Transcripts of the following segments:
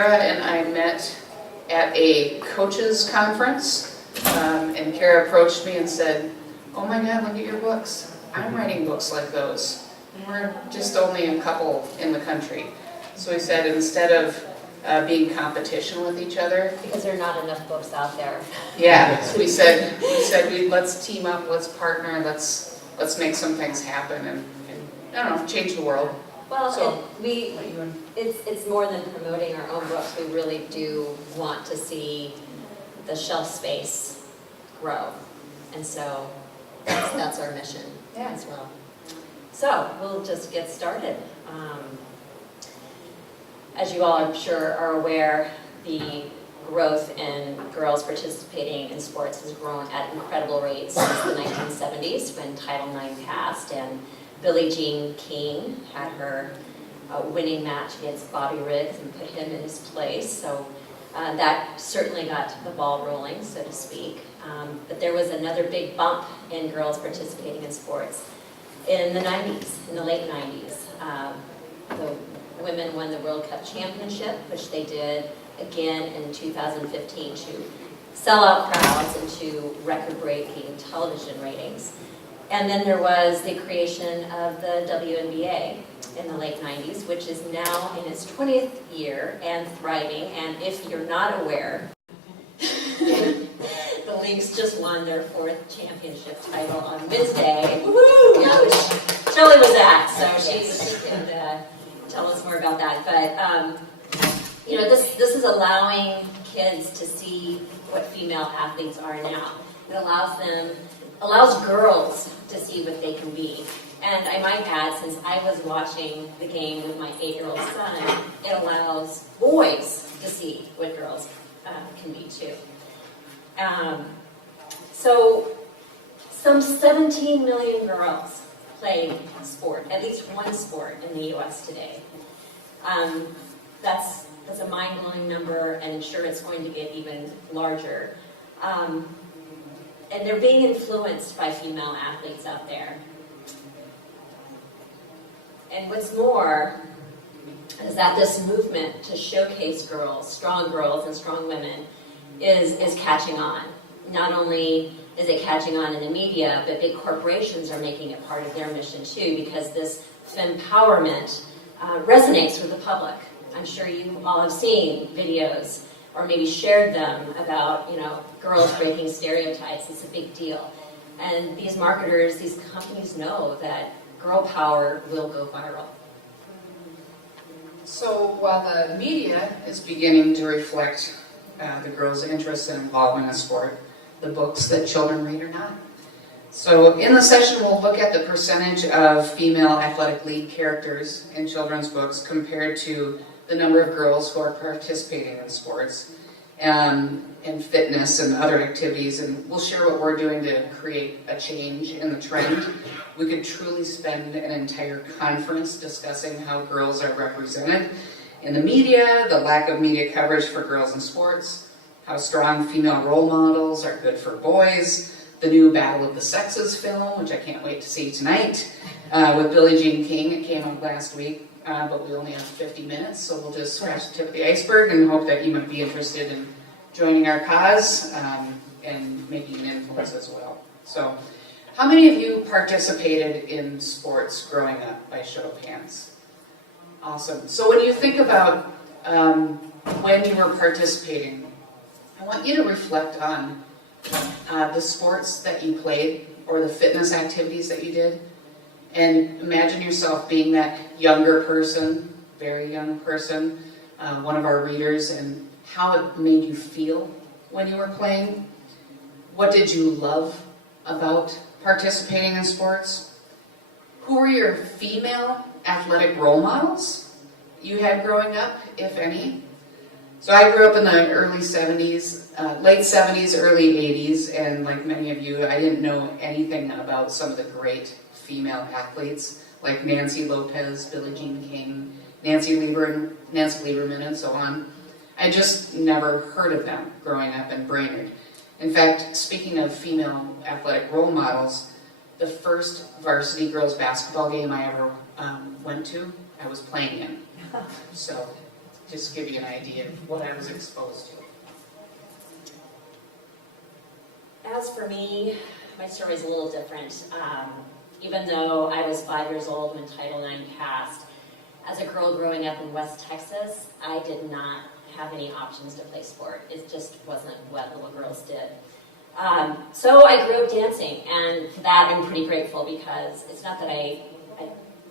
Kara and I met at a coaches conference, and Kara approached me and said, "Oh my God, look at your books. I'm writing books like those. And we're just only a couple in the country." So we said, instead of being competition with each other, Because there are not enough books out there. yeah, so we said let's team up, let's partner, let's make some things happen, and I don't know, change the world. Well, So- it's more than promoting our own books. We really do want to see the shelf space grow, and so that's our mission as well. So we'll just get started. As you all, I'm sure, are aware, the growth in girls participating in sports has grown at incredible rates since the 1970s, when Title IX passed and Billie Jean King had her winning match against Bobby Riggs and put him in his place. So that certainly got the ball rolling, so to speak. But there was another big bump in girls participating in sports in the 90s, in the late 90s. The women won the World Cup Championship, which they did again in 2015 to sell out crowds and to record-breaking television ratings. And then there was the creation of the WNBA in the late 90s, which is now in its 20th year and thriving. And if you're not aware, the Lynx just won their 4th championship title on Wednesday. Woo! Shelley was at, so she can tell us more about that. But you know, this is allowing kids to see what female athletes are now. It allows girls to see what they can be. And I might add, since I was watching the game with my 8-year-old son, it allows boys to see what girls can be too. So some 17 million girls play sport, at least one sport in the U.S. today. That's a mind-blowing number, and I'm sure it's going to get even larger. And they're being influenced by female athletes out there. And what's more is that this movement to showcase girls and strong women is catching on. Not only is it catching on in the media, but big corporations are making it part of their mission too, because this fempowerment resonates with the public. I'm sure you all have seen videos or maybe shared them about, you know, girls breaking stereotypes. It's a big deal. And these marketers, these companies know that girl power will go viral. So while the media is beginning to reflect the girls' interest and involvement in sport, the books that children read are not. So in the session, we'll look at the percentage of female athletic lead characters in children's books compared to the number of girls who are participating in sports and fitness and other activities, and we'll share what we're doing to create a change in the trend. We could truly spend an entire conference discussing how girls are represented in the media, the lack of media coverage for girls in sports, how strong female role models are good for boys, the new Battle of the Sexes film, which I can't wait to see tonight, with Billie Jean King. It came out last week. But we only have 50 minutes, so we'll just scratch the tip of the iceberg and hope that you might be interested in joining our cause and making an influence as well. So, how many of you participated in sports growing up, by show of hands? Awesome. So when you think about when you were participating, I want you to reflect on the sports that you played or the fitness activities that you did. And imagine yourself being that younger person, very young person, one of our readers, and how it made you feel when you were playing. What did you love about participating in sports? Who were your female athletic role models you had growing up, if any? So I grew up in the early 70s, late 70s, early 80s, and like many of you, I didn't know anything about some of the great female athletes like Nancy Lopez, Billie Jean King, Nancy Lieberman, and so on. I just never heard of them growing up in Brainerd. In fact, speaking of female athletic role models, the first varsity girls basketball game I ever went to, I was playing in. So just give you an idea of what I was exposed to. As for me, my story is a little different. Even though I was 5 years old when Title IX passed, as a girl growing up in West Texas, I did not have any options to play sport. It just wasn't what little girls did. So I grew up dancing, and for that I'm pretty grateful, because it's not that I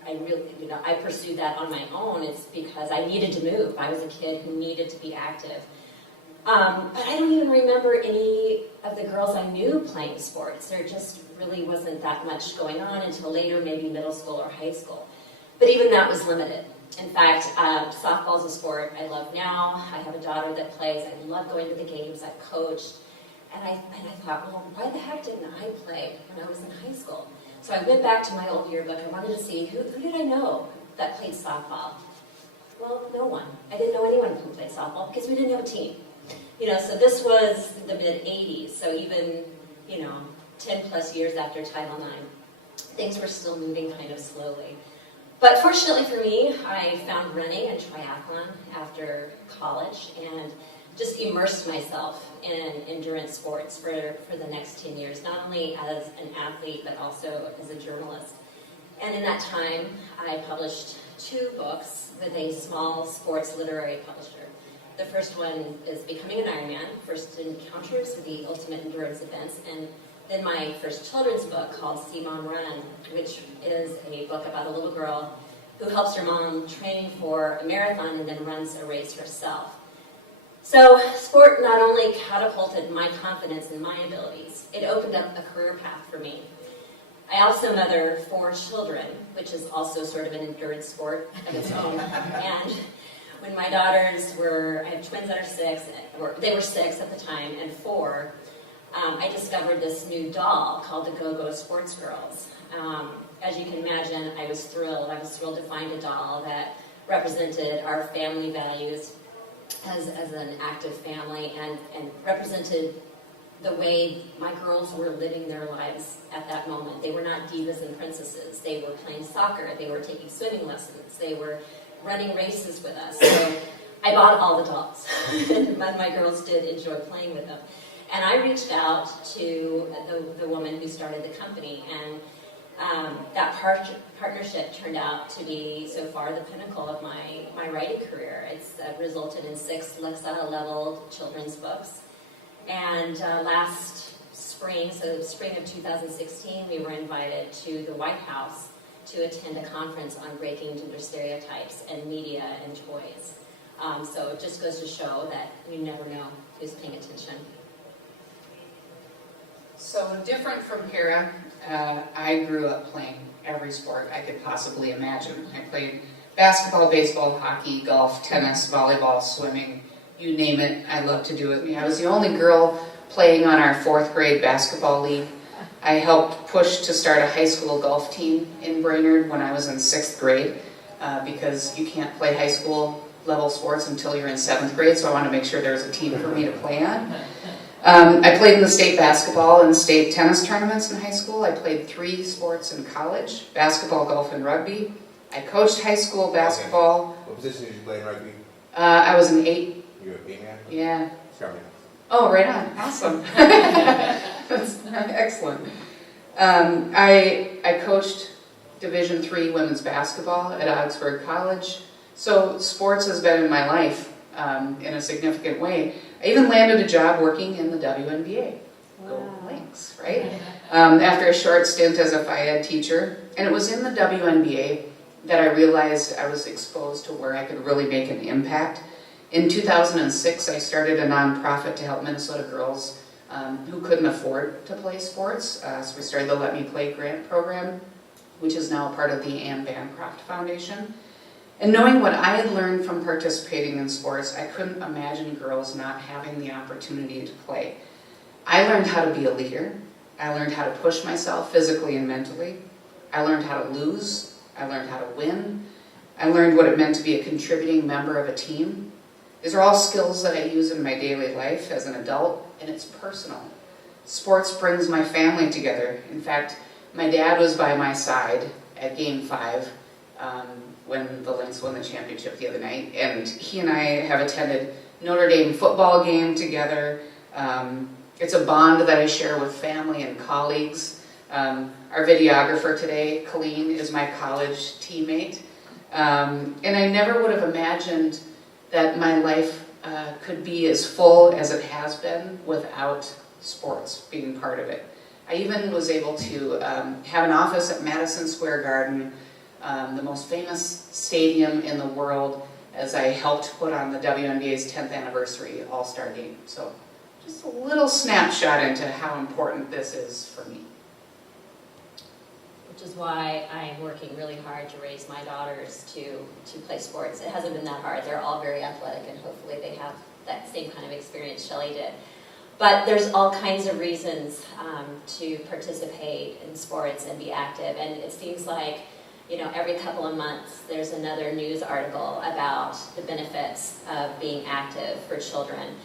really, I pursued that on my own. It's because I needed to move. I was a kid who needed to be active. But I don't even remember any of the girls I knew playing sports. There just really wasn't that much going on until later, maybe middle school or high school. But even that was limited. In fact, softball is a sport I love now. I have a daughter that plays. I love going to the games. I've coached. And I thought, well, why the heck didn't I play when I was in high school? So I went back to my old yearbook. I wanted to see who did I know that played softball. Well, no one. I didn't know anyone who played softball because we didn't have a team. So this was the mid-'80s, so even, 10 plus years after Title IX, things were still moving kind of slowly. But fortunately for me, I found running and triathlon after college and just immersed myself in endurance sports for the next 10 years, not only as an athlete, but also as a journalist. And in that time, I published 2 books with a small sports literary publisher. The first one is Becoming an Ironman, First Encounters with the Ultimate Endurance Events, and then my first children's book called See Mom Run, which is a book about a little girl who helps her mom train for a marathon and then runs a race herself. So sport not only catapulted my confidence in my abilities, it opened up a career path for me. I also mother 4 children, which is also sort of an endurance sport of its own. And when my daughters I have twins that are 6, or they were 6 at the time, and 4, I discovered this new doll called the Go-Go Sports Girls. As you can imagine, I was thrilled. I was thrilled to find a doll that represented our family values as an active family and represented the way my girls were living their lives at that moment. They were not divas and princesses. They were playing soccer. They were taking swimming lessons. They were running races with us. So I bought all the dolls. My girls did enjoy playing with them. And I reached out to the woman who started the company, and that partnership turned out to be, so far, the pinnacle of my writing career. It's resulted in 6 Lexada-level children's books. And last spring, so spring of 2016, we were invited to the White House to attend a conference on breaking gender stereotypes and media and toys. So it just goes to show that you never know who's paying attention. So different from Kara, I grew up playing every sport I could possibly imagine. I played basketball, baseball, hockey, golf, tennis, volleyball, swimming, you name it, I loved to do it. I was the only girl playing on our 4th grade basketball league. I helped push to start a high school golf team in Brainerd when I was in 6th grade because you can't play high school level sports until you're in 7th grade, so I wanted to make sure there was a team for me to play on. I played in the state basketball and state tennis tournaments in high school. I played 3 sports in college, basketball, golf, and rugby. I coached high school basketball. What position did you play in rugby? I was an 8. You were a 8 man? Yeah. Sorry. Oh, right on. Awesome. That's excellent. I coached Division III women's basketball at Augsburg College. So sports has been in my life in a significant way. I even landed a job working in the WNBA. Go Lynx, right? After a short stint as a Phi Ed teacher. And it was in the WNBA that I realized I was exposed to where I could really make an impact. In 2006, I started a nonprofit to help Minnesota girls who couldn't afford to play sports. So we started the Let Me Play grant program, which is now part of the Anne Bancroft Foundation. And knowing what I had learned from participating in sports, I couldn't imagine girls not having the opportunity to play. I learned how to be a leader. I learned how to push myself physically and mentally. I learned how to lose. I learned how to win. I learned what it meant to be a contributing member of a team. These are all skills that I use in my daily life as an adult, and it's personal. Sports brings my family together. In fact, my dad was by my side at Game 5 when the Lynx won the championship the other night. And he and I have attended Notre Dame football game together. It's a bond that I share with family and colleagues. Our videographer today, Colleen, is my college teammate. And I never would have imagined that my life could be as full as it has been without sports being part of it. I even was able to have an office at Madison Square Garden, the most famous stadium in the world, as I helped put on the WNBA's 10th anniversary All-Star game. So just a little snapshot into how important this is for me. Which is why I'm working really hard to raise my daughters to play sports. It hasn't been that hard. They're all very athletic, and hopefully they have that same kind of experience Shelley did. But there's all kinds of reasons to participate in sports and be active, and it seems like, you know, every couple of months there's another news article about the benefits of being active for children.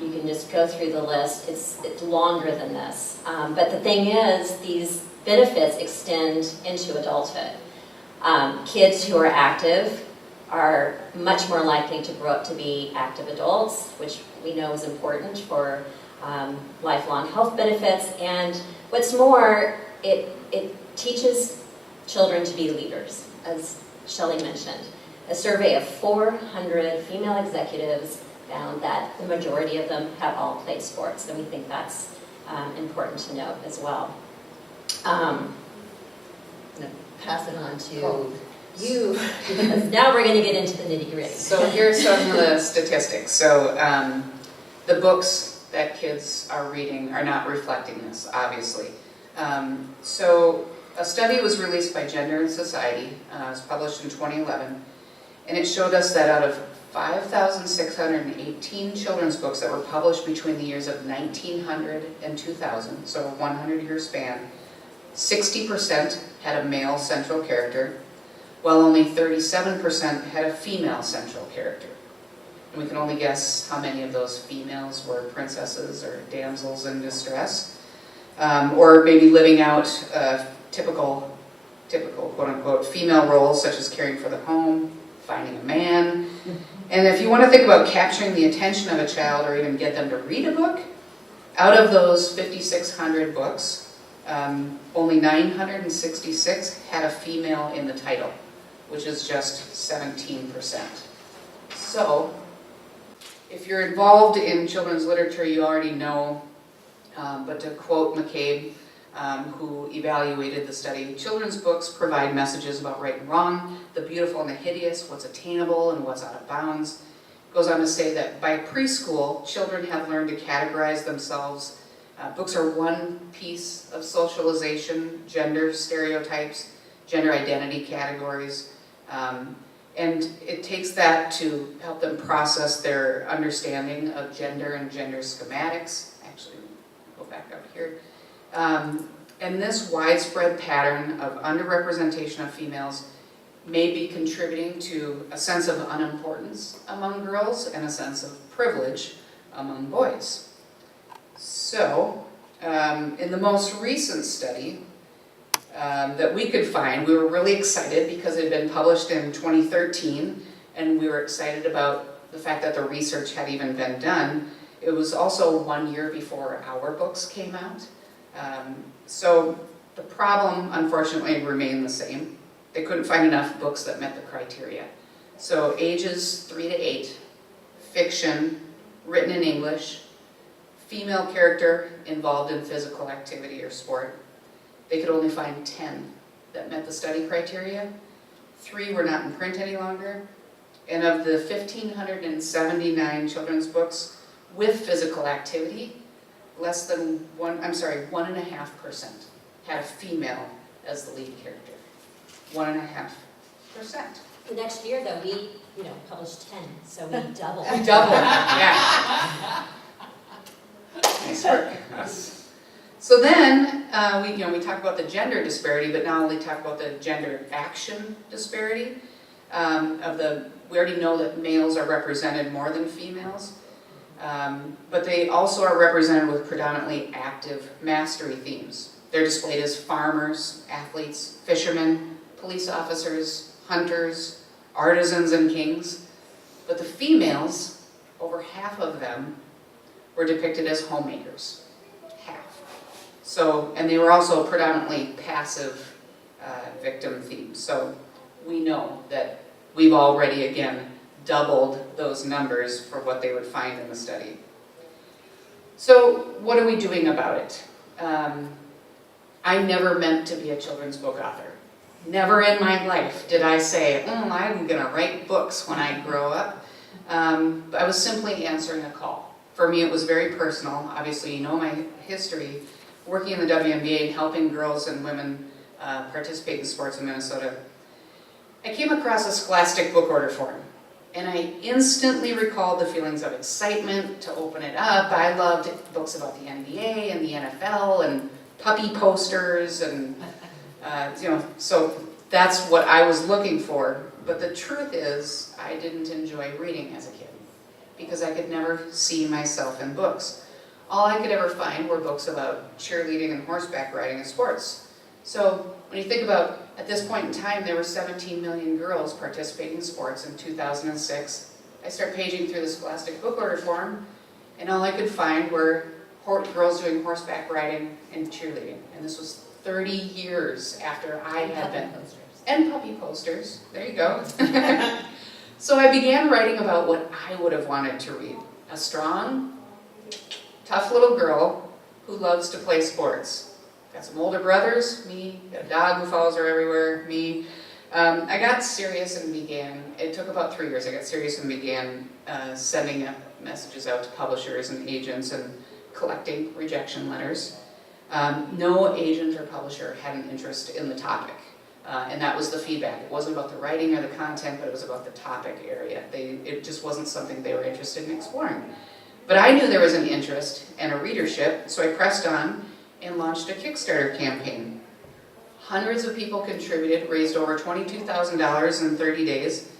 You can just go through the list. It's longer than this. But the thing is, these benefits extend into adulthood. Kids who are active are much more likely to grow up to be active adults, which we know is important for lifelong health benefits. And what's more, it teaches children to be leaders, as Shelley mentioned. A survey of 400 female executives found that the majority of them have all played sports, and we think that's important to note as well. I'm going to pass it on to you, because now we're going to get into the nitty-gritty. So here's some of the statistics. So the books that kids are reading are not reflecting this, obviously. So a study was released by Gender and Society. It was published in 2011, and it showed us that out of 5,618 children's books that were published between the years of 1900 and 2000, so a 100-year span, 60% had a male central character, while only 37% had a female central character. And we can only guess how many of those females were princesses or damsels in distress, or maybe living out typical quote-unquote female roles, such as caring for the home, finding a man. And if you want to think about capturing the attention of a child or even get them to read a book, out of those 5,600 books, only 966 had a female in the title, which is just 17%. So, if you're involved in children's literature, you already know, but to quote McCabe, who evaluated the study, children's books provide messages about right and wrong, the beautiful and the hideous, what's attainable and what's out of bounds. It goes on to say that by preschool, children have learned to categorize themselves. Books are one piece of socialization, gender stereotypes, gender identity categories, and it takes that to help them process their understanding of gender and gender schematics. Actually, go back up here. And this widespread pattern of underrepresentation of females may be contributing to a sense of unimportance among girls and a sense of privilege among boys. So, in the most recent study that we could find, we were really excited because it had been published in 2013, and we were excited about the fact that the research had even been done. It was also 1 year before our books came out. So the problem, unfortunately, remained the same. They couldn't find enough books that met the criteria. So ages 3 to 8, fiction, written in English, female character involved in physical activity or sport. They could only find 10 that met the study criteria. 3 were not in print any longer. And of the 1,579 children's books with physical activity, less than 1.5% had a female as the lead character. 1.5%. The next year, though, we published 10, so we doubled. Double, yeah. Nice work. So then we talk about the gender disparity, but now we talk about the gender action disparity. We already know that males are represented more than females. But they also are represented with predominantly active mastery themes. They're displayed as farmers, athletes, fishermen, police officers, hunters, artisans, and kings. But the females, over half of them, were depicted as homemakers. Half. So, and they were also predominantly passive victim themes. So we know that we've already, again, doubled those numbers for what they would find in the study. So what are we doing about it? I never meant to be a children's book author. Never in my life did I say, I'm going to write books when I grow up. I was simply answering a call. For me, it was very personal. Obviously, you know my history working in the WNBA and helping girls and women participate in sports in Minnesota. I came across a Scholastic book order form, and I instantly recalled the feelings of excitement to open it up. I loved books about the NBA and the NFL and puppy posters, and so that's what I was looking for. But the truth is, I didn't enjoy reading as a kid because I could never see myself in books. All I could ever find were books about cheerleading and horseback riding and sports. So when you think about, at this point in time, there were 17 million girls participating in sports in 2006. I start paging through the Scholastic book order form, and all I could find were girls doing horseback riding and cheerleading. And this was 30 years after I had been. And puppy posters. There you go. So I began writing about what I would have wanted to read. A strong, tough little girl who loves to play sports. Got some older brothers, me. Got a dog who follows her everywhere, me. I got serious and began, it took about 3 years, I got serious and began sending messages out to publishers and agents and collecting rejection letters. No agent or publisher had an interest in the topic. And that was the feedback. It wasn't about the writing or the content, but it was about the topic area. It just wasn't something they were interested in exploring. But I knew there was an interest and a readership, so I pressed on and launched a Kickstarter campaign. Hundreds of people contributed, raised over $22,000 in 30 days.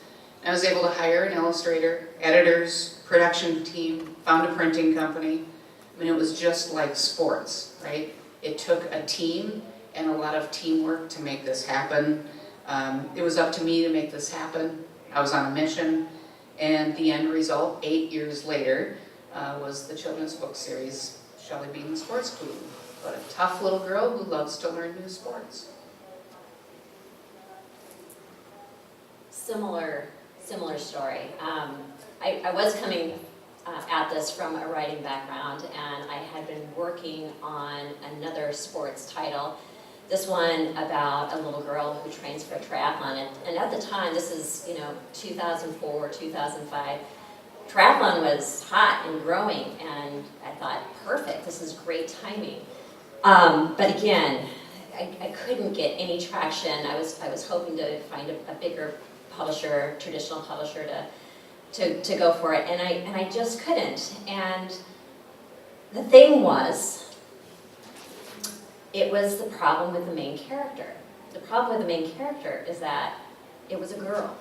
I was able to hire an illustrator, editors, production team, found a printing company. I mean, it was just like sports, right? It took a team and a lot of teamwork to make this happen. It was up to me to make this happen. I was on a mission, and the end result, 8 years later, was the children's book series, Shelley Bean the Sports Queen, about a tough little girl who loves to learn new sports. Similar story. I was coming at this from a writing background, and I had been working on another sports title. This one about a little girl who trains for a triathlon, and at the time, this is 2004, 2005, triathlon was hot and growing, and I thought, perfect, this is great timing. But again, I couldn't get any traction. I was hoping to find a bigger publisher, traditional publisher, to go for it, and I just couldn't. And the thing was, it was the problem with the main character. The problem with the main character is that it was a girl.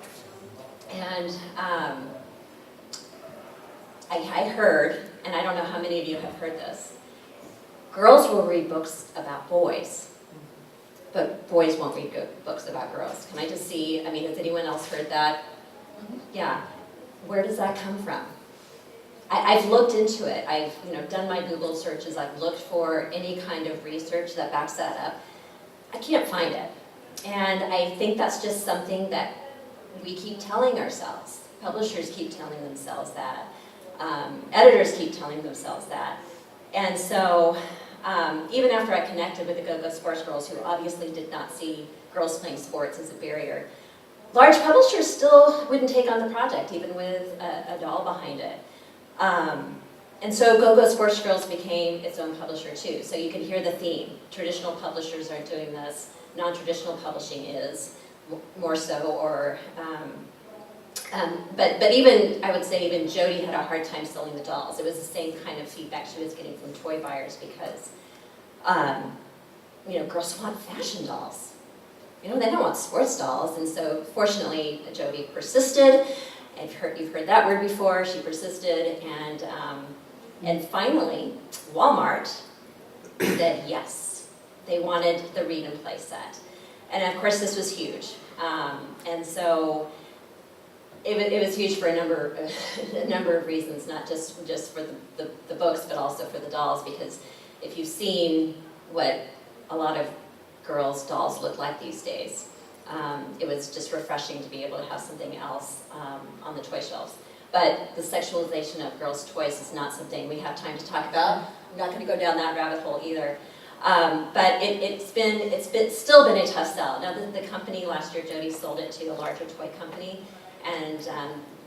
And I heard, and I don't know how many of you have heard this, girls will read books about boys, but boys won't read books about girls. Can I just see, has anyone else heard that? Yeah. Where does that come from? I've looked into it. I've done my Google searches. I've looked for any kind of research that backs that up. I can't find it. And I think that's just something that we keep telling ourselves. Publishers keep telling themselves that. Editors keep telling themselves that. And so even after I connected with the Go-Go Sports Girls, who obviously did not see girls playing sports as a barrier, large publishers still wouldn't take on the project, even with a doll behind it. And so Go-Go Sports Girls became its own publisher too. So you can hear the theme. Traditional publishers are doing this. Non-traditional publishing is more so. Or, but even, I would say even Jody had a hard time selling the dolls. It was the same kind of feedback she was getting from toy buyers because, girls want fashion dolls. They don't want sports dolls. And so fortunately, Jody persisted. You've heard that word before. She persisted, and finally, Walmart said yes. They wanted the read and play set, And of course, this was huge. And so it was huge for a number of reasons, not just for the books, but also for the dolls, because if you've seen what a lot of girls' dolls look like these days, it was just refreshing to be able to have something else on the toy shelves. But the sexualization of girls' toys is not something we have time to talk about. I'm not going to go down that rabbit hole either. But it's still been a tough sell. Now the company last year, Jody sold it to a larger toy company, and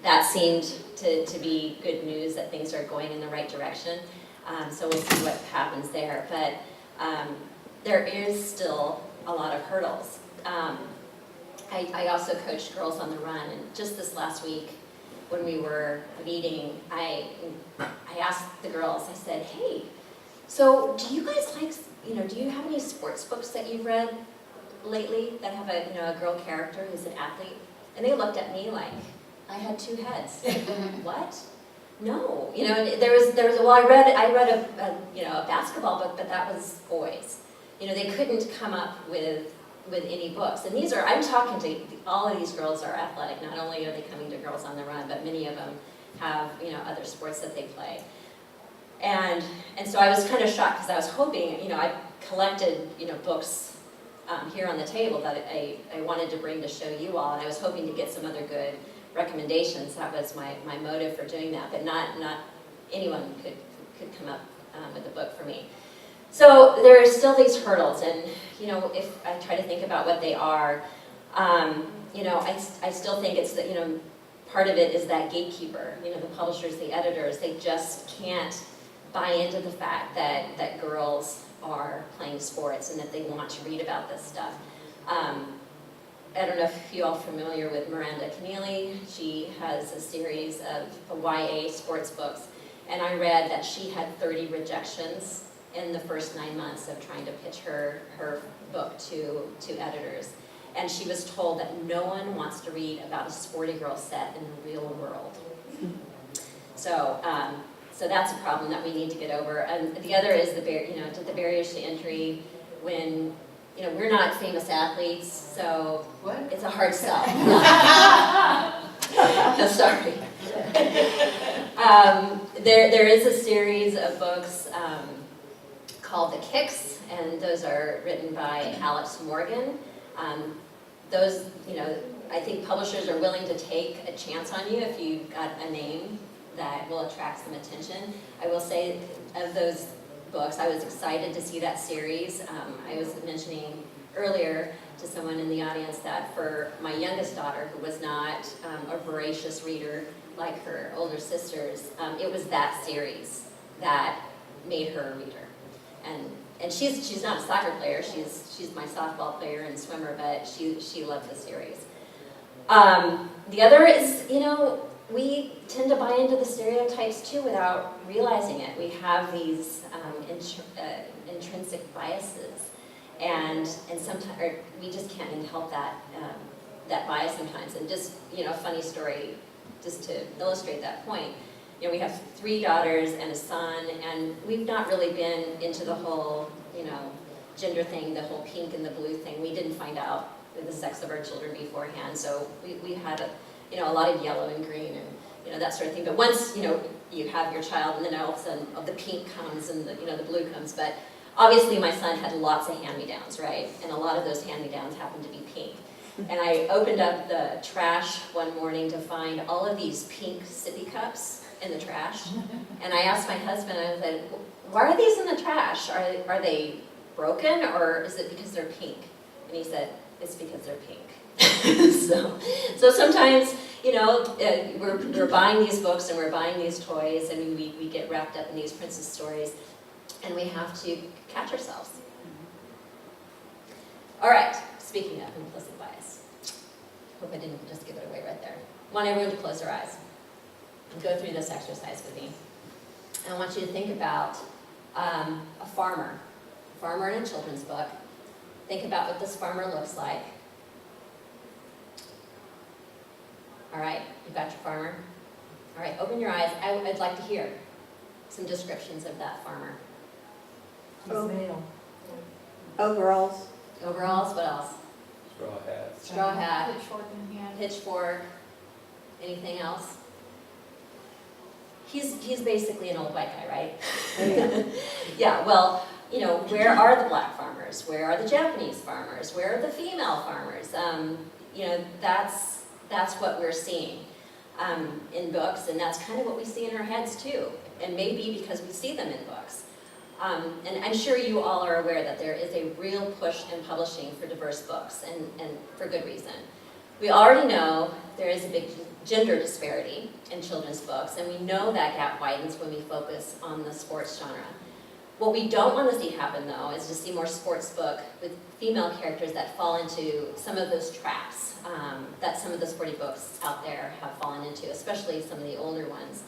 that seemed to be good news that things are going in the right direction. So we'll see what happens there. But there is still a lot of hurdles. I also coached Girls on the Run, and just this last week when we were meeting, I asked the girls, I said, hey, so do you guys like, do you have any sports books that you've read lately that have a girl character who's an athlete? And they looked at me like I had two heads. What? No. There was well, I read a basketball book, but that was boys. They couldn't come up with any books. And I'm talking to, all of these girls are athletic. Not only are they coming to Girls on the Run, but many of them have, other sports that they play. And so I was kind of shocked, because I was hoping, I collected, books here on the table that I wanted to bring to show you all, and I was hoping to get some other good recommendations. That was my motive for doing that, but not anyone could come up with a book for me. So there are still these hurdles, and if I try to think about what they are, I still think it's that part of it is that gatekeeper. The publishers, the editors, they just can't buy into the fact that girls are playing sports and that they want to read about this stuff. I don't know if you all are familiar with Miranda Keneally. She has a series of YA sports books, and I read that she had 30 rejections in the first 9 months of trying to pitch her book to editors. And she was told that no one wants to read about a sporty girl set in the real world. So that's a problem that we need to get over. And the other is the barriers to entry. When we're not famous athletes, so What? it's a hard sell. Sorry. There is a series of books called The Kicks, and those are written by Alex Morgan. Those, I think publishers are willing to take a chance on you if you've got a name that will attract some attention. I will say, of those books, I was excited to see that series. I was mentioning earlier to someone in the audience that for my youngest daughter, who was not a voracious reader like her older sisters, it was that series that made her a reader. And she's not a soccer player, she's my softball player and swimmer, but she loved the series. The other is, we tend to buy into the stereotypes too without realizing it. We have these intrinsic biases, and sometimes we just can't even help that bias sometimes. And just a funny story, just to illustrate that point. We have 3 daughters and a son, and we've not really been into the whole gender thing, the whole pink and the blue thing. We didn't find out the sex of our children beforehand, so we had a lot of yellow and green and that sort of thing. But once you have your child, and then all of a sudden the pink comes and the blue comes. But obviously my son had lots of hand-me-downs, right? And a lot of those hand-me-downs happened to be pink. And I opened up the trash one morning to find all of these pink sippy cups in the trash. And I asked my husband, I said, why are these in the trash? Are they broken, or is it because they're pink? And he said, it's because they're pink. So sometimes, we're buying these books and we're buying these toys, and we get wrapped up in these princess stories, and we have to catch ourselves. All right, speaking of implicit bias. Hope I didn't just give it away right there. I want everyone to close their eyes and go through this exercise with me. And I want you to think about a farmer in a children's book. Think about what this farmer looks like. All right, you've got your farmer. All right, open your eyes. I'd like to hear some descriptions of that farmer. He's male. Overalls. Overalls, what else? Straw hat. Pitchfork in hand. Pitchfork. Anything else? He's basically an old white guy, right? Yeah, well, you know, where are the black farmers? Where are the Japanese farmers? Where are the female farmers? You know, that's what we're seeing in books, and that's kind of what we see in our heads too. And maybe because we see them in books. And I'm sure you all are aware that there is a real push in publishing for diverse books, and for good reason. We already know there is a big gender disparity in children's books, and we know that gap widens when we focus on the sports genre. What we don't want to see happen, though, is to see more sports book with female characters that fall into some of those traps that some of the sporty books out there have fallen into, especially some of the older ones.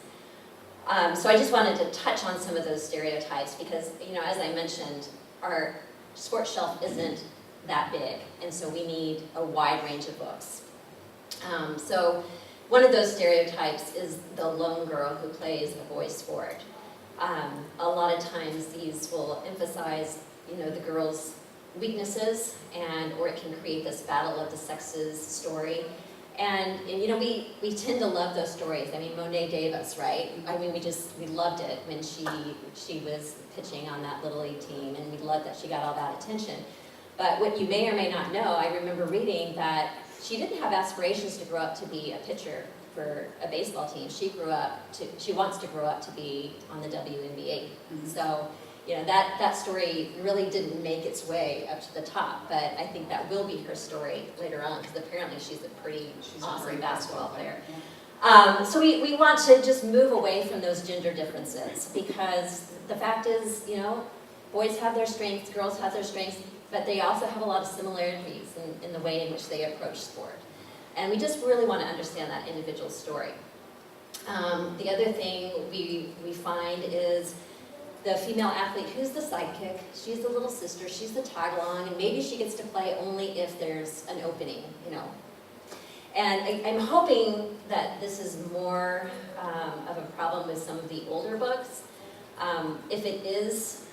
So I just wanted to touch on some of those stereotypes because, you know, as I mentioned, our sports shelf isn't that big, and so we need a wide range of books. So one of those stereotypes is the lone girl who plays a boy's sport. A lot of times these will emphasize, you know, the girl's weaknesses, and or it can create this battle of the sexes story. And you know, we tend to love those stories. I mean, Monet Davis, right? I mean, we loved it when she was pitching on that Little League team, and we loved that she got all that attention. But what you may or may not know, I remember reading that she didn't have aspirations to grow up to be a pitcher for a baseball team. She wants to grow up to be on the WNBA. Mm-hmm. So, you know, that story really didn't make its way up to the top, but I think that will be her story later on, because apparently she's a pretty awesome basketball player. Yeah. So we want to just move away from those gender differences, because the fact is, you know, boys have their strengths, girls have their strengths, but they also have a lot of similarities in the way in which they approach sport. And we just really want to understand that individual story. The other thing we find is the female athlete who's the sidekick. She's the little sister, she's the tag along, and maybe she gets to play only if there's an opening, you know. And I'm hoping that this is more of a problem with some of the older books. If it is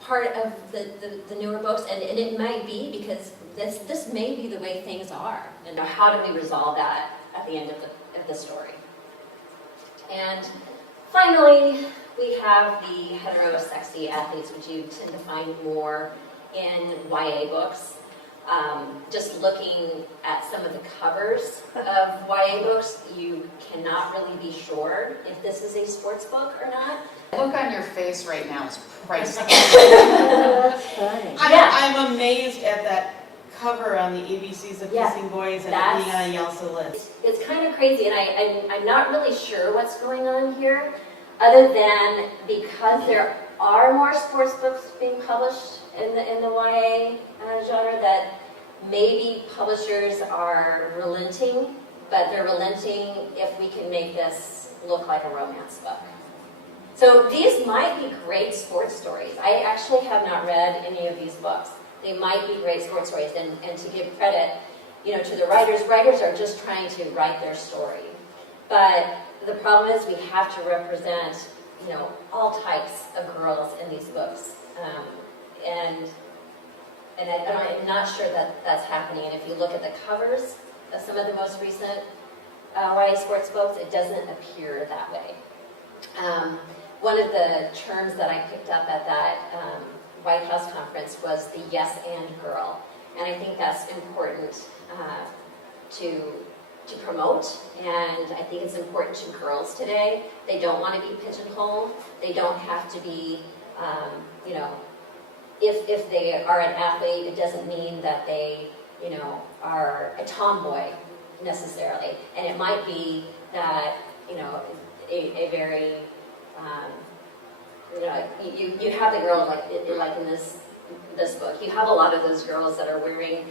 part of the newer books, and it might be because this may be the way things are, and how do we resolve that at the end of the story. And finally, we have the heterosexy athletes, which you tend to find more in YA books. Just looking at some of the covers of YA books, you cannot really be sure if this is a sports book or not. The look on your face right now is priceless. I'm amazed at that cover on the ABCs of Kissing Boys and it being on a Yelsa list. It's kind of crazy, and I'm not really sure what's going on here, other than because there are more sports books being published in the YA genre, that maybe publishers are relenting, but they're relenting if we can make this look like a romance book. So these might be great sports stories. I actually have not read any of these books. They might be great sports stories, and to give credit, you know, to the writers. Writers are just trying to write their story. But the problem is we have to represent, you know, all types of girls in these books. And I'm not sure that that's happening. And if you look at the covers of some of the most recent YA sports books, it doesn't appear that way. One of the terms that I picked up at that White House conference was the yes and girl. And I think that's important to promote, and I think it's important to girls today. They don't want to be pigeonholed. They don't have to be, you know, if they are an athlete, it doesn't mean that they, you know, are a tomboy necessarily. And it might be that, you know, a very, you know, you have the girl like in this book. You have a lot of those girls that are wearing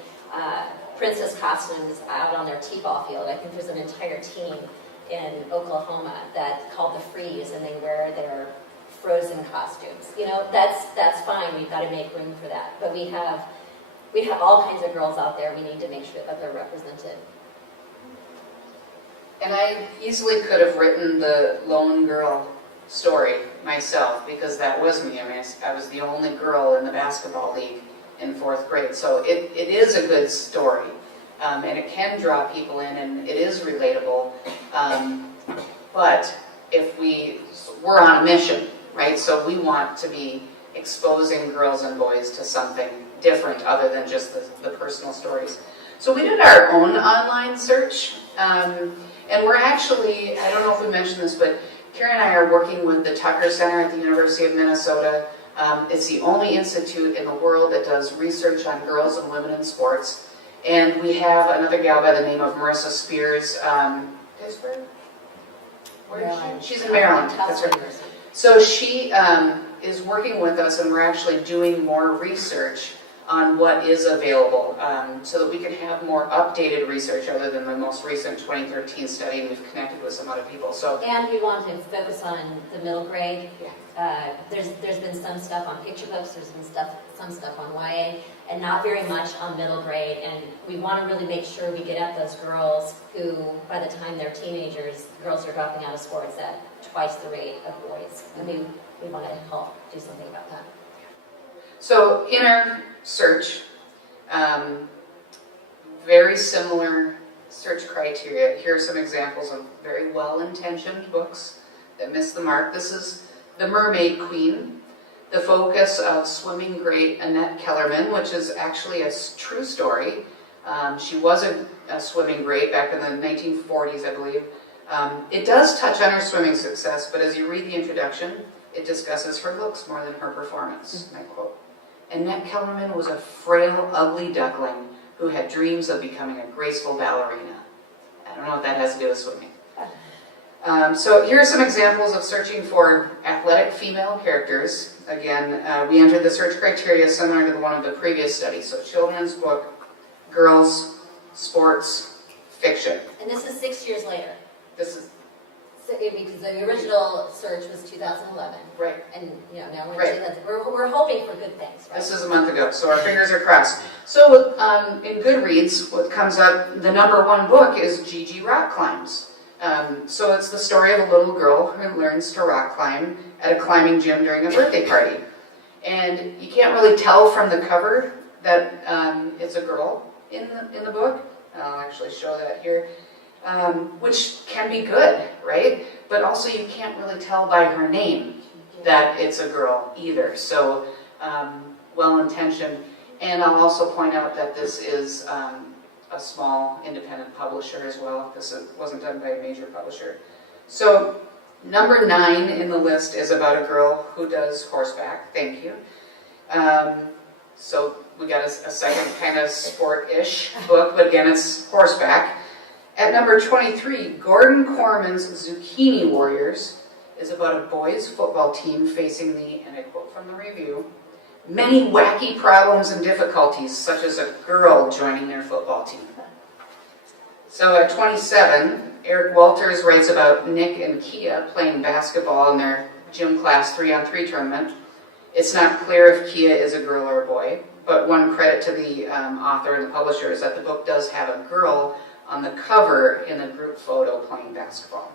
princess costumes out on their t-ball field. I think there's an entire team in Oklahoma that called the Freeze, and they wear their Frozen costumes. You know, that's fine. We've got to make room for that. But we have all kinds of girls out there. We need to make sure that they're represented. And I easily could have written the lone girl story myself, because that was me. I mean, I was the only girl in the basketball league in 4th grade. So it is a good story, and it can draw people in, and it is relatable. But if we're on a mission, right? So we want to be exposing girls and boys to something different other than just the personal stories. So we did our own online search, and we're actually, I don't know if we mentioned this, but Karen and I are working with the Tucker Center at the University of Minnesota. It's the only institute in the world that does research on girls and women in sports. And we have another gal by the name of Marissa Spears. Pittsburgh? Where is she? She's in Maryland. That's right. So she is working with us, and we're actually doing more research on what is available, so that we can have more updated research other than the most recent 2013 study, and we've connected with some other people. So, and we want to focus on the middle grade. There's been some stuff on picture books, there's been some stuff on YA, and not very much on middle grade, and we want to really make sure we get at those girls who, by the time they're teenagers, girls are dropping out of sports at twice the rate of boys, and we want to help do something about that. So in our search, very similar search criteria. Here are some examples of very well-intentioned books that miss the mark. This is The Mermaid Queen, the focus of swimming great Annette Kellerman, which is actually a true story. She was a swimming great back in the 1940s, I believe. It does touch on her swimming success, but as you read the introduction, it discusses her looks more than her performance, and I quote. Annette Kellerman was a frail, ugly duckling who had dreams of becoming a graceful ballerina. I don't know what that has to do with swimming. So here are some examples of searching for athletic female characters. Again, we entered the search criteria similar to the one of the previous study. So children's book, girls, sports, fiction. And this is 6 years later. This is because the original search was 2011. right. And now Right. we're hoping for good things, right? This is a month ago, so our fingers are crossed. So in Goodreads, what comes up, the #1 book is Gigi Rock Climbs. So it's the story of a little girl who learns to rock climb at a climbing gym during a birthday party. And you can't really tell from the cover that it's a girl in the book. I'll actually show that here. Which can be good, right? But also you can't really tell by her name that it's a girl either. So well-intentioned. And I'll also point out that this is a small independent publisher as well. This wasn't done by a major publisher. So number 9 in the list is about a girl who does horseback. Thank you. So we got a second kind of sport-ish book, but again, it's horseback. At number 23, Gordon Corman's Zucchini Warriors is about a boys' football team facing the, and I quote from the review, many wacky problems and difficulties, such as a girl joining their football team. So at 27, Eric Walters writes about Nick and Kia playing basketball in their gym class 3-on-3 tournament. It's not clear if Kia is a girl or a boy, but one credit to the author and the publisher is that the book does have a girl on the cover in the group photo playing basketball.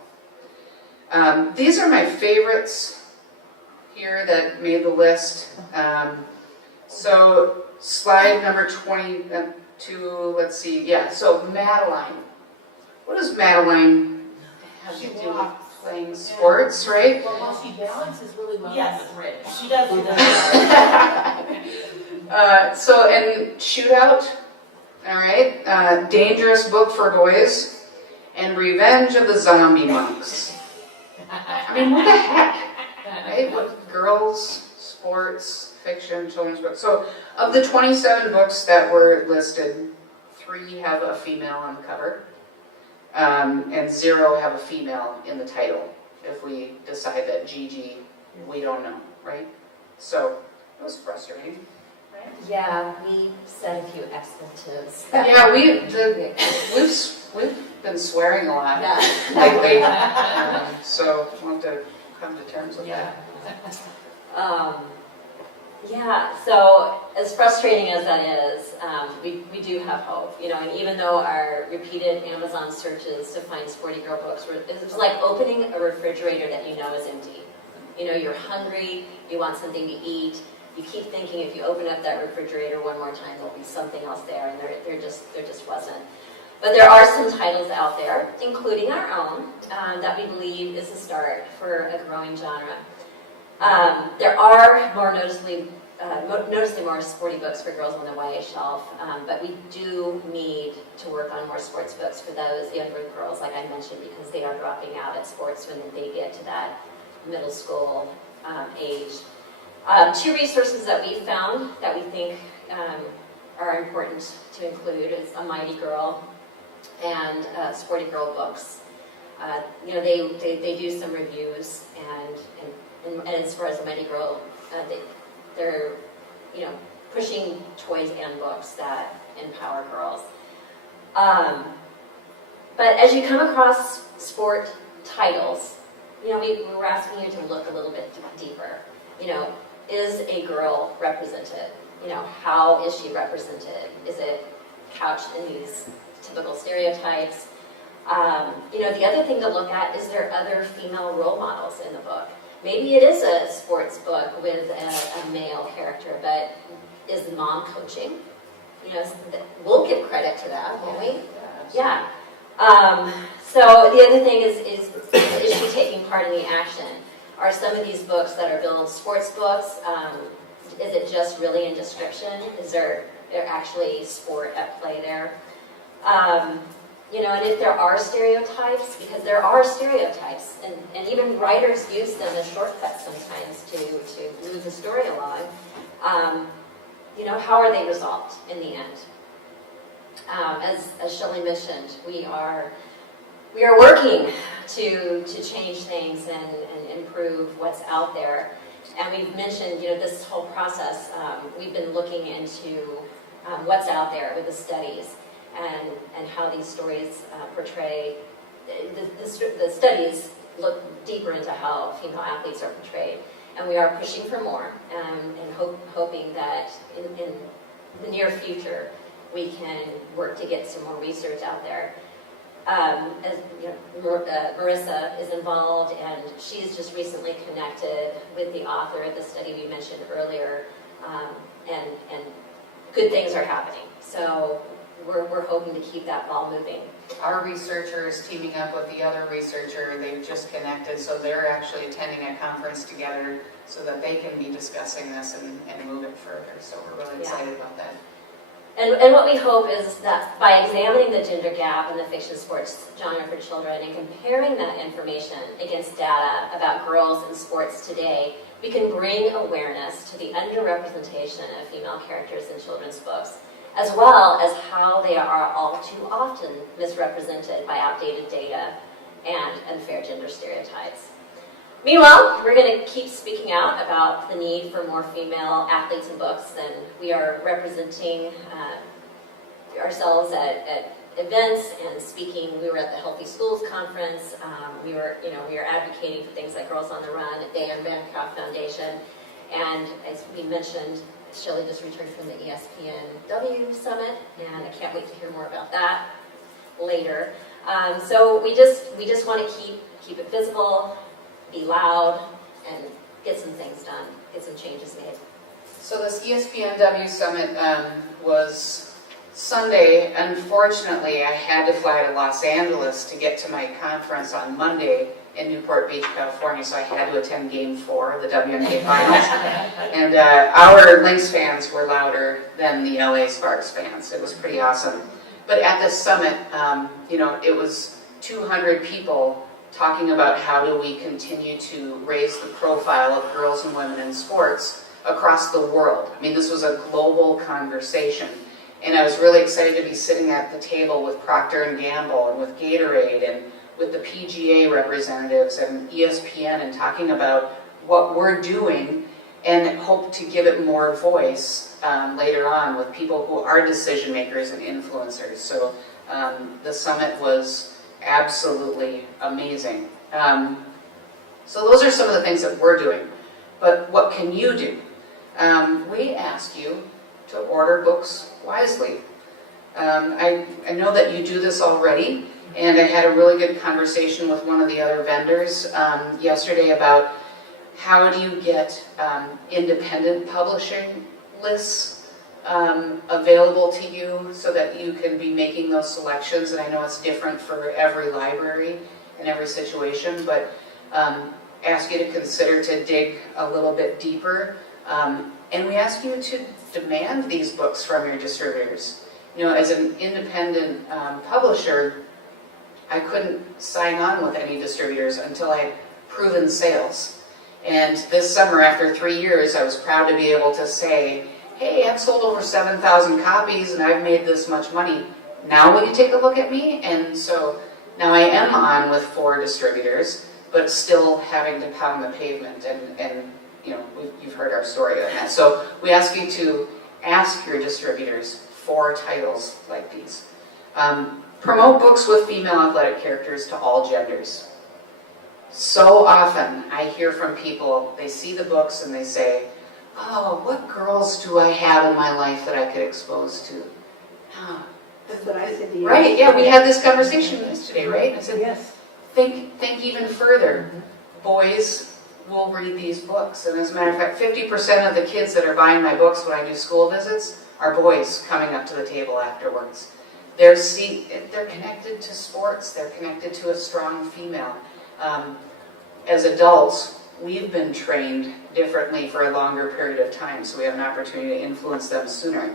These are my favorites here that made the list. So slide number 22, let's see, yeah, so Madeline. What does Madeline have to do with playing sports, right? Well, she balances really well Yes. on the bridge. She does do that. So, and Shootout, all right, Dangerous Book for Boys, and Revenge of the Zombie Monks. I mean, what the heck, right? What, girls, sports, fiction, children's books. So, of the 27 books that were listed, 3 have a female on the cover, and 0 have a female in the title. If we decide that Gigi, we don't know, right? So, it was frustrating. Yeah, we said a few expletives. Yeah, we've been swearing a lot lately, so we'll have to come to terms with that. Yeah, so as frustrating as that is, we do have hope, and even though our repeated Amazon searches to find Sporty Girl books, it's like opening a refrigerator that you know is empty. You're hungry, you want something to eat, you keep thinking if you open up that refrigerator one more time, there'll be something else there, and there just wasn't. But there are some titles out there, including our own, that we believe is a start for a growing genre. There are more noticeably more sporty books for girls on the YA shelf, but we do need to work on more sports books for those younger girls, like I mentioned, because they are dropping out at sports when they get to that middle school age. Two resources that we found that we think are important to include is A Mighty Girl and Sporty Girl books. They do some reviews, and as far as A Mighty Girl, they're pushing toys and books that empower girls. But as you come across sport titles, we're asking you to look a little bit deeper. Is a girl represented? How is she represented? Is it couched in these typical stereotypes? The other thing to look at is there other female role models in the book. Maybe it is a sports book with a male character, but is the mom coaching? We'll give credit to that, won't we? Yeah. So the other thing is she taking part in the action? Are some of these books that are billed sports books, is it just really in description? Is there actually sport at play there? And if there are stereotypes, because there are stereotypes, and even writers use them as shortcuts sometimes to move the story along, how are they resolved in the end? As Shelley mentioned, we are working to change things and improve what's out there. And we've mentioned, this whole process, we've been looking into what's out there with the studies and how these stories portray, the studies look deeper into how female athletes are portrayed. And we are pushing for more and hoping that in the near future we can work to get some more research out there. Marissa is involved, and she's just recently connected with the author of the study we mentioned earlier, and good things are happening. So we're hoping to keep that ball moving. Our researcher is teaming up with the other researcher. They've just connected, so they're actually attending a conference together so that they can be discussing this and move it further. So we're really excited about that. And what we hope is that by examining the gender gap in the fiction sports genre for children and comparing that information against data about girls in sports today, we can bring awareness to the underrepresentation of female characters in children's books, as well as how they are all too often misrepresented by outdated data and unfair gender stereotypes. Meanwhile, we're going to keep speaking out about the need for more female athletes in books, and we are representing ourselves at events and speaking. We were at the Healthy Schools Conference. We are advocating for things like Girls on the Run at the Anne Bancroft Foundation, and as we mentioned, Shelley just returned from the ESPNW Summit, and I can't wait to hear more about that later. So we just want to keep it visible, be loud, and get some things done, get some changes made. So this ESPNW Summit was Sunday. Unfortunately, I had to fly to Los Angeles to get to my conference on Monday in Newport Beach, California, so I had to attend Game 4 of the WNBA Finals. And our Lynx fans were louder than the LA Sparks fans. It was pretty awesome. But at this summit, it was 200 people talking about how do we continue to raise the profile of girls and women in sports across the world. I mean, this was a global conversation. And I was really excited to be sitting at the table with Procter & Gamble and with Gatorade and with the PGA representatives and ESPN and talking about what we're doing, and hope to give it more voice later on with people who are decision makers and influencers. So the summit was absolutely amazing. So those are some of the things that we're doing. But what can you do? We ask you to order books wisely. I know that you do this already, and I had a really good conversation with one of the other vendors yesterday about how do you get independent publishing lists available to you so that you can be making those selections? And I know it's different for every library and every situation, but ask you to consider to dig a little bit deeper. And we ask you to demand these books from your distributors. You know, as an independent publisher, I couldn't sign on with any distributors until I had proven sales. And this summer, after 3 years, I was proud to be able to say, hey, I've sold over 7,000 copies and I've made this much money. Now will you take a look at me? And so now I am on with 4 distributors, but still having to pound the pavement. And you know, you've heard our story on that. So we ask you to ask your distributors for titles like these. Promote books with female athletic characters to all genders. So often I hear from people, they see the books and they say, oh, what girls do I have in my life that I could expose to? That's what I said to you. Right, yeah, we had this conversation yesterday, right? I said, Yes. think even further. Boys will read these books. And as a matter of fact, 50% of the kids that are buying my books when I do school visits are boys coming up to the table afterwards. They're connected to sports. They're connected to a strong female. As adults, we've been trained differently for a longer period of time, so we have an opportunity to influence them sooner.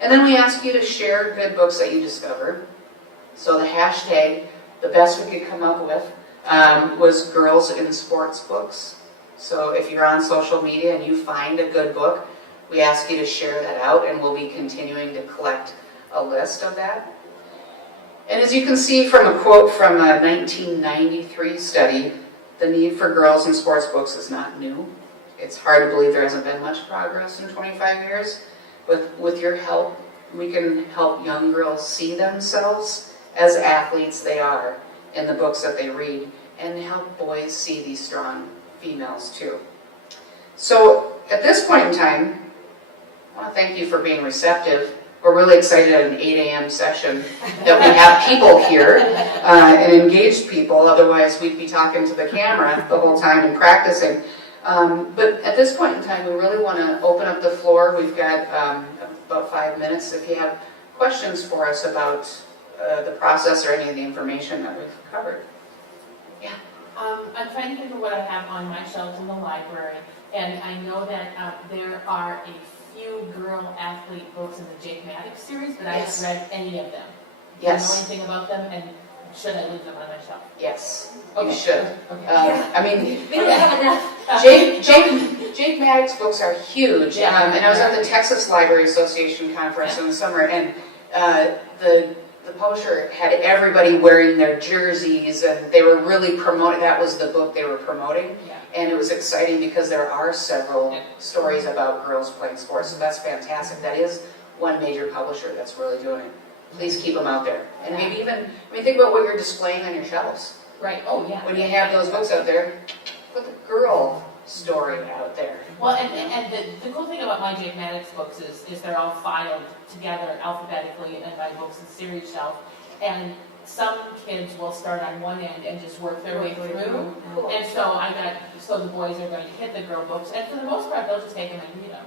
And then we ask you to share good books that you discover. So the hashtag, the best we could come up with, was Girls in Sports Books. So if you're on social media and you find a good book, we ask you to share that out, and we'll be continuing to collect a list of that. And as you can see from a quote from a 1993 study, the need for girls in sports books is not new. It's hard to believe there hasn't been much progress in 25 years. But with your help, we can help young girls see themselves as athletes they are in the books that they read, and help boys see these strong females too. So at this point in time, I want to thank you for being receptive. We're really excited at an 8 a.m. session that we have people here and engaged people. Otherwise, we'd be talking to the camera the whole time and practicing. But at this point in time, we really want to open up the floor. We've got about 5 minutes. If you have questions for us about the process or any of the information that we've covered. Yeah. I'm trying to think of what I have on my shelves in the library, and I know that there are a few girl athlete books in the Jake Maddox series, but I haven't read any of them. Do you know anything about them, and should I leave them on my shelf? Yes, Okay. you should. Okay. I mean, We don't have enough. Jake Maddox books are huge, Yeah. and I was at the Texas Library Association conference in the summer, and the publisher had everybody wearing their jerseys, and they were really promoting. That was the book they were promoting, Yeah. and it was exciting because there are several stories about girls playing sports, so that's fantastic. That is one major publisher that's really doing it. Please keep them out there, and maybe even think about what you're displaying on your shelves. Right. Oh, yeah. When you have those books out there, put the girl story out there. Well, and the cool thing about my Jake Maddox books is they're all filed together alphabetically and by books and series shelf. And some kids will start on one end and just work their way through. Cool. And so the boys are going to hit the girl books, and for the most part, they'll just take them and read them.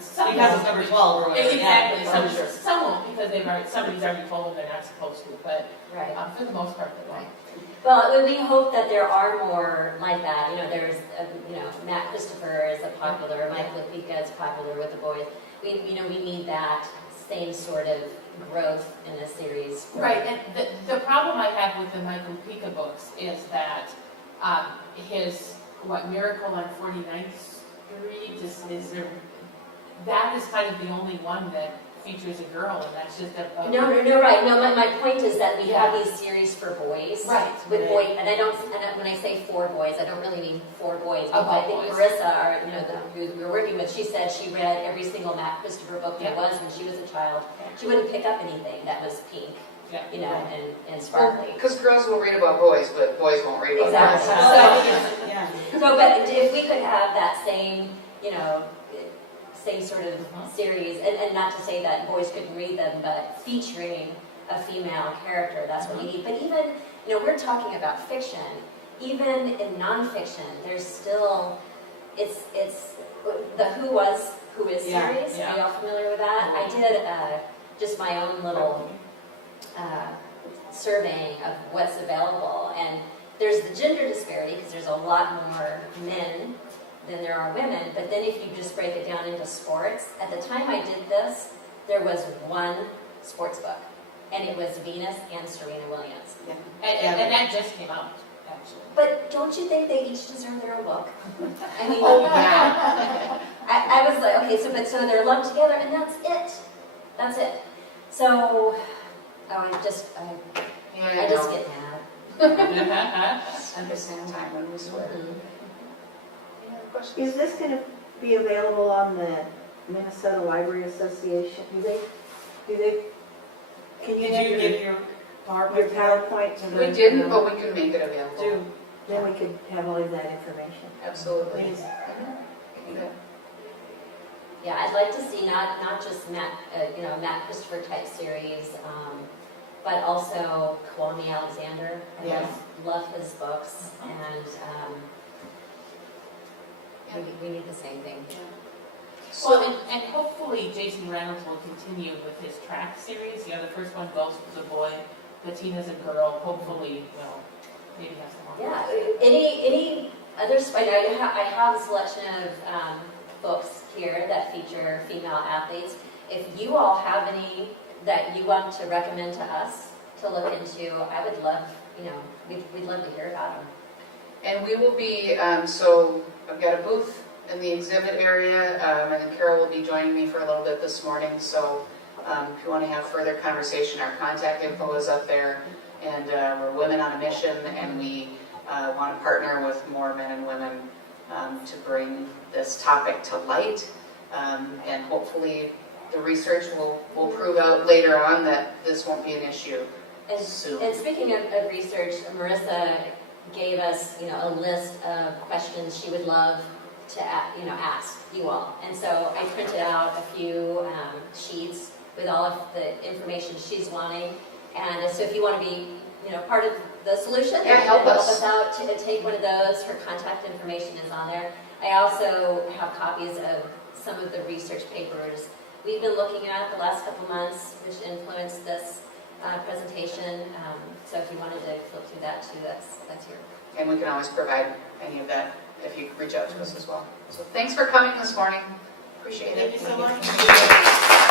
Some Because it's number 12 or whatever. Exactly. Yeah, Some won't because somebody's already told them they're not supposed to, but Right. for the most part, they won't. Well, we hope that there are more like that. There's, Matt Christopher is a popular, Michael Pika is popular with the boys. We need that same sort of growth in a series. Right, and the problem I have with the Michael Pika books is that his, Miracle on 49th Street, that is kind of the only one that features a girl, and that's just a... No, right. No, my point is that we have these series for boys. Right. With boys, and when I say 4 boys, I don't really mean 4 boys. Of I all think boys. Marissa, who we were working with, she said she read every single Matt Christopher book there Yeah. was when she was a child. She wouldn't pick up anything that was pink, Yeah. and sparkly. Because girls will read about boys, but boys won't read about Exactly. girls. Yeah. So, but if we could have that same, same sort of series, and not to say that boys couldn't read them, but featuring a female character, that's what we need. But even, we're talking about fiction. Even in nonfiction, there's still it's the Who Is Yeah, series. yeah. Are y'all familiar with that? I did just my own little surveying of what's available, and there's the gender disparity because there's a lot more men than there are women, but then if you just break it down into sports, at the time I did this, there was one sports book, and it was Venus and Serena Williams. And that just came out, actually. But don't you think they each deserve their own book? I mean, Oh, yeah. I was like, okay, so they're lumped together, and that's it. That's it. So, I just Yeah, get mad. understand time when we swear. Mhm. Any other questions? Is this going to be available on the Minnesota Library Association? Can you Did you give give your your PowerPoint to the? We didn't, but we can make it available. Then we could have all of that information. Absolutely. Please. Good. Yeah, I'd like to see not just Matt, Matt Christopher type series, but also Kwame Alexander. I Yeah. love his books, and we need the same thing. Well, and hopefully Jason Reynolds will continue with his track series. The first one, Ghost was a boy, Patina's a girl. Hopefully, maybe have some more. Yeah, any other, I have a selection of books here that feature female athletes. If you all have any that you want to recommend to us to look into, I would love, we'd love to hear about them. And we will be, so I've got a booth in the exhibit area, and then Carol will be joining me for a little bit this morning. So if you want to have further conversation, our contact info is up there. And we're Women on a Mission, and we want to partner with more men and women to bring this topic to light. And hopefully the research will prove out later on that this won't be an issue soon. And speaking of research, Marissa gave us, a list of questions she would love to, ask you all. And so I printed out a few sheets with all of the information she's wanting. And so if you want to be, part of the solution, Yeah, help us. out to take one of those. Her contact information is on there. I also have copies of some of the research papers we've been looking at the last couple months, which influenced this presentation. So if you wanted to flip through that too, that's here. And we can always provide any of that if you reach out to us as well. So thanks for coming this morning. Appreciate it. Thank you so much.